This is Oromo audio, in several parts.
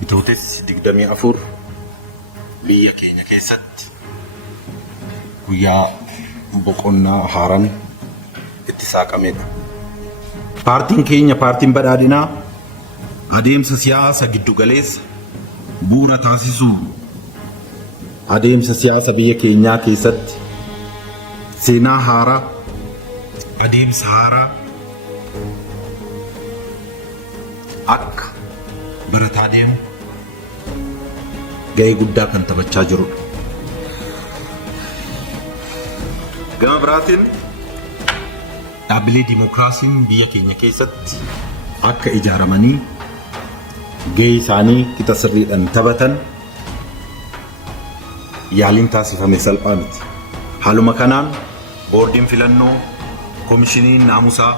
Bitootessi 24 biyya keenya keessatti guyyaa boqonnaa haaraan itti saaqamedha. Paartiin keenya paartiin badhaadhinaa adeemsa siyaasa giddugaleessa bu'uura taasisuu adeemsa siyaasa biyya keenyaa keessatti seenaa haaraa adeemsa haaraa akka barataa deemu ga'ee guddaa kan taphachaa jirudha. Gama biraatiin dhaabbilee dimookiraasiin biyya keenya keessatti akka ijaaramanii ga'ee isaanii qixa sirriidhaan taphatan yaaliin taasifame salphaa miti. Haaluma kanaan boordiin filannoo, koomishiniin naamusaa,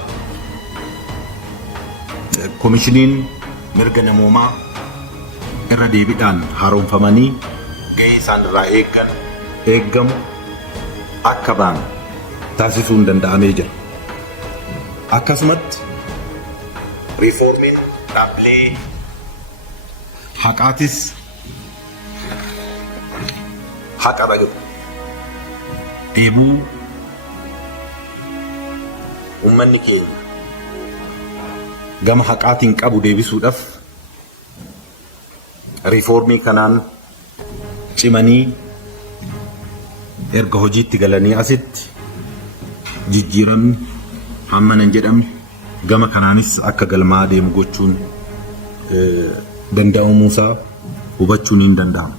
koomishiniin mirga namoomaa irra deebiidhaan haaromfamanii ga'ee isaan irraa eeggamu akka ba'an taasisuun danda'amee jira. Akkasumatti riifoormiin dhaabbilee haqaatis haqa dheebuu uummanni keenya gama haqaatiin qabu deebisuudhaaf riifoormii kanaan cimanii erga hojiitti galanii asitti jijjiiramni hamma nan jedhamne gama kanaanis akka galmaa deemu gochuun danda'amuusaa hubachuun hin danda'amu.